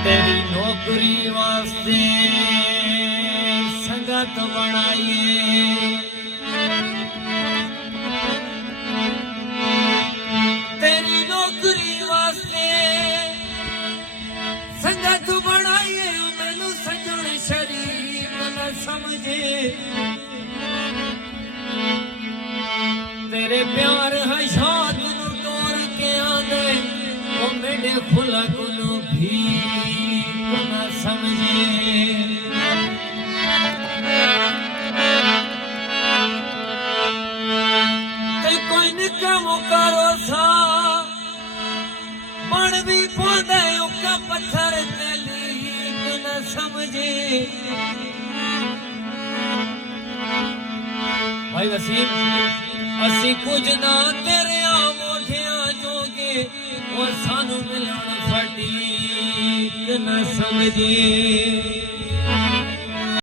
तेरी नौकरी वास्ते संगत बनाइए, तेरी नौकरी वास्ते संगत बनाइए। मैनू सजन शरीक न समझे, तेरे प्यार है शाद नू तोड़ के आंदे, ओ मेरे खुलक नू भी न समझे। ते कोई निका मुकारो सा बन भी पौधे उका पत्थर ते लीक न समझे। भाई वसीम असी कुछ ना तेरे मोठिया जोगे, और सानू मिलन फटीक न समझे।